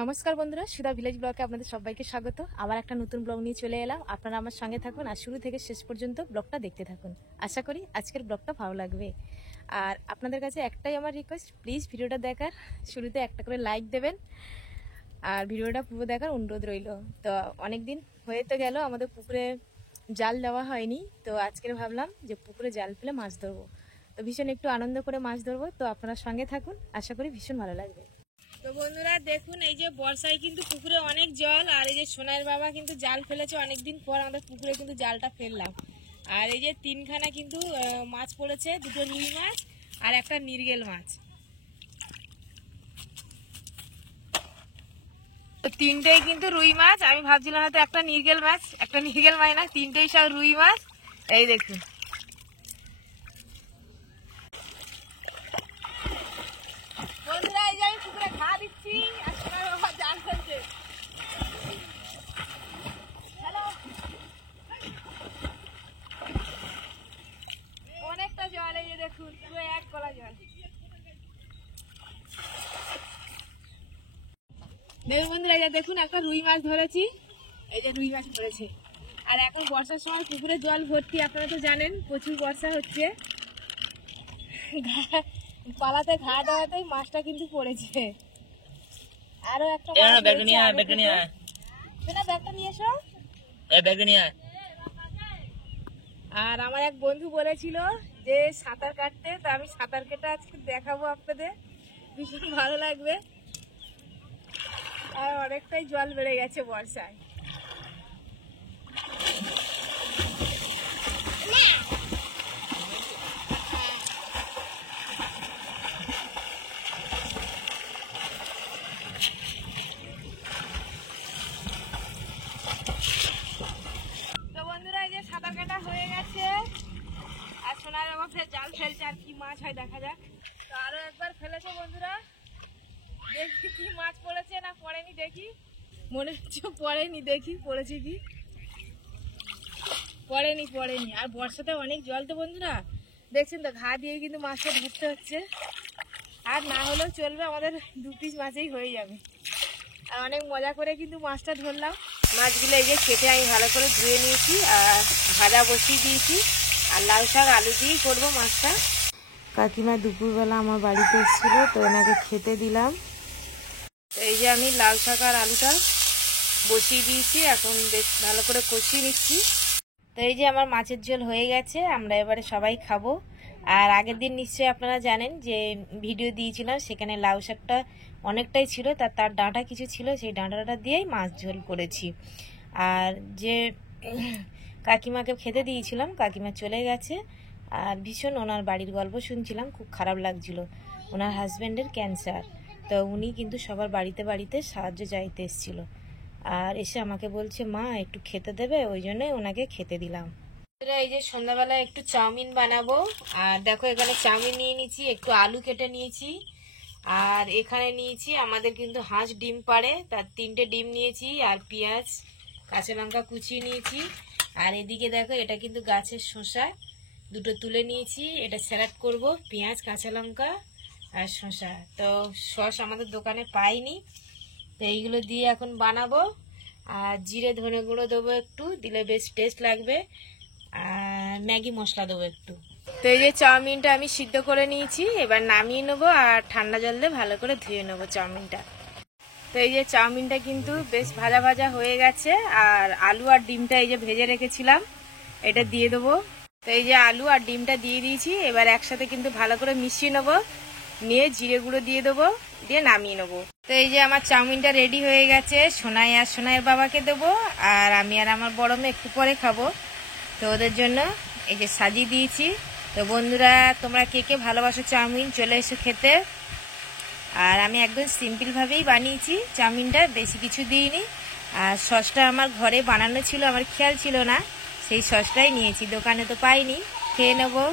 নমস্কার বন্ধুরা, সুধা ভিলেজ ব্লগে আপনাদের সবাইকে স্বাগত। আবার একটা নতুন ব্লগ নিয়ে চলে এলাম। আপনারা আমার সঙ্গে থাকুন আর শুরু থেকে শেষ পর্যন্ত ব্লগটা দেখতে থাকুন। আশা করি আজকের ব্লগটা ভালো লাগবে। আর আপনাদের কাছে একটাই আমার রিকোয়েস্ট, প্লিজ ভিডিওটা দেখার শুরুতে একটা করে লাইক দেবেন আর ভিডিওটা পুরো দেখার অনুরোধ রইল। তো অনেকদিন হয়ে তো গেল আমাদের পুকুরে জাল দেওয়া হয়নি, তো আজকে ভাবলাম যে পুকুরে জাল ফেলে মাছ ধরবো। তো ভীষণ একটু আনন্দ করে মাছ ধরবো। তো আপনারা সঙ্গে থাকুন, আশা করি ভীষণ ভালো লাগবে। তো বন্ধুরা দেখুন, এই যে বর্ষায় কিন্তু পুকুরে অনেক জল, আর এই যে সোনার বাবা কিন্তু জাল ফেলেছে। অনেকদিন পর আমাদের পুকুরে কিন্তু জালটা ফেললাম। আর এই যে তিনখানা কিন্তু মাছ পড়েছে, দুটো রুই মাছ আর একটা নির্গেল মাছ। তো তিনটেই কিন্তু রুই মাছ। আমি ভাবছিলাম হয়তো একটা নির্গেল মাছ, একটা নির্গেল মাছ না, তিনটেই সব রুই মাছ। এই দেখুন, বন্ধুরা এই যে আমি পুকুরে ঘা দিচ্ছি আর সোনার বাবা জাল ফেলছে। অনেকটা জল, এই যে দেখুন পুরো এক গলা জল। দেখুন বন্ধুরা, এই যে দেখুন একটা রুই মাছ ধরেছি। এই যে রুই মাছ ধরেছে। আর এখন বর্ষার সময় পুকুরে জল ভর্তি, আপনারা তো জানেন প্রচুর বর্ষা হচ্ছে। পালাতে ঘা দেওয়াতেই মাছটা কিন্তু পড়েছে। আরো একটা ব্যাগটা নিয়ে এসো। আর আমার এক বন্ধু বলেছিল যে সাঁতার কাটতে, তো আমি সাঁতার কেটে আজকে দেখাবো আপনাদের, ভীষণ ভালো লাগবে। আর অনেকটাই জল বেড়ে গেছে বর্ষায়। তো বন্ধুরা এই যে সাঁতার কাটা হয়ে গেছে, আর সোনার বাবা ফের জাল ফেলছে। আর কি মাছ হয় দেখা যাক। তো আরো একবার ফেলেছে বন্ধুরা, দেখি কি মাছ পড়েছে না পড়েনি। দেখি, মনে হচ্ছে পড়েনি, দেখি পড়েছে কি। পড়েনি। আর বর্ষাতে অনেক জল তো বন্ধুরা, দেখছেন তো ঘা দিয়ে কিন্তু মাছটা ধরতে হচ্ছে। আর না হলেও চলবে, আমাদের 2 পিস মাছেই হয়ে যাবে। আর অনেক মজা করে কিন্তু মাছটা ধরলাম। মাছগুলো এই যে কেটে আমি ভালো করে ধুয়ে নিয়েছি আর ভাজা বসিয়ে দিয়েছি। আর লাল শাক আলু দিয়েই করবো মাছটা। কাকিমা দুপুরবেলা আমার বাড়িতে এসেছিল, তো ওনাকে খেতে দিলাম। তো এই যে আমি লাল শাক আর আলুটা বসিয়ে দিয়েছি, এখন বেশ ভালো করে কষিয়ে নিচ্ছি। তো এই যে আমার মাছের ঝোল হয়ে গেছে, আমরা এবারে সবাই খাবো। আর আগের দিন নিশ্চয়ই আপনারা জানেন যে ভিডিও দিয়েছিলাম, সেখানে লাউ শাকটা অনেকটাই ছিল, তার ডাঁটা কিছু ছিল, সেই ডাঁটাটা দিয়েই মাছ ঝোল করেছি। আর যে কাকিমাকে খেতে দিয়েছিলাম, কাকিমা চলে গেছে। আর ভীষণ ওনার বাড়ির গল্প শুনছিলাম, খুব খারাপ লাগছিল। ওনার হাজব্যান্ডের ক্যান্সার, তো উনি কিন্তু সবার বাড়িতে বাড়িতে সাহায্য চাইতে এসেছিল। আর এসে আমাকে বলছে মা একটু খেতে দেবে, ওই জন্যই ওনাকে খেতে দিলাম। এই যে সন্ধ্যাবেলা একটু চাউমিন বানাবো। আর দেখো এখানে চাউমিন নিয়ে নিয়েছি, একটু আলু কেটে নিয়েছি। আর এখানে নিয়েছি আমাদের কিন্তু হাঁস ডিম পাড়ে, তার 3টে ডিম নিয়েছি। আর পেঁয়াজ কাঁচা লঙ্কা কুচিয়ে নিয়েছি। আর এদিকে দেখো এটা কিন্তু গাছের শসা, দুটো তুলে নিয়েছি। এটা স্যালাড করব, পেঁয়াজ কাঁচা লঙ্কা আর শসা। তো সস আমাদের দোকানে পাইনি, তো এইগুলো দিয়ে এখন বানাবো। আর জিরে ধনে গুঁড়ো দেবো একটু, দিলে বেশ টেস্ট লাগবে। আর ম্যাগি মশলা দেবো একটু। তো এই যে চাউমিনটা আমি সিদ্ধ করে নিয়েছি, এবার নামিয়ে নেবো আর ঠান্ডা জল দিয়ে ভালো করে ধুয়ে নেবো চাউমিনটা। তো এই যে চাউমিনটা কিন্তু বেশ ভাজা ভাজা হয়ে গেছে। আর আলু আর ডিমটা এই যে ভেজে রেখেছিলাম, এটা দিয়ে দেবো। তো এই যে আলু আর ডিমটা দিয়ে দিয়েছি, এবার একসাথে কিন্তু ভালো করে মিশিয়ে নেবো, নিয়ে জিরে গুঁড়ো দিয়ে দেবো, দিয়ে নামিয়ে নেবো। তো এই যে আমার চাউমিনটা রেডি হয়ে গেছে। সোনাই আর সোনাইয়ের বাবাকে দেবো, আর আমি আর আমার বড় মেয়ে একটু পরে খাবো। তো ওদের জন্য এই যে সাজিয়ে দিয়েছি। তো বন্ধুরা, তোমরা কে কে ভালোবাসো চাউমিন, চলে এসো খেতে। আর আমি একদম সিম্পলভাবেই বানিয়েছি চাউমিনটা, বেশি কিছু দিইনি। আর সসটা আমার ঘরে বানানো ছিল, আমার খেয়াল ছিল না, সেই সসটাই নিয়েছি, দোকানে তো পাইনি। খেয়ে নেবো।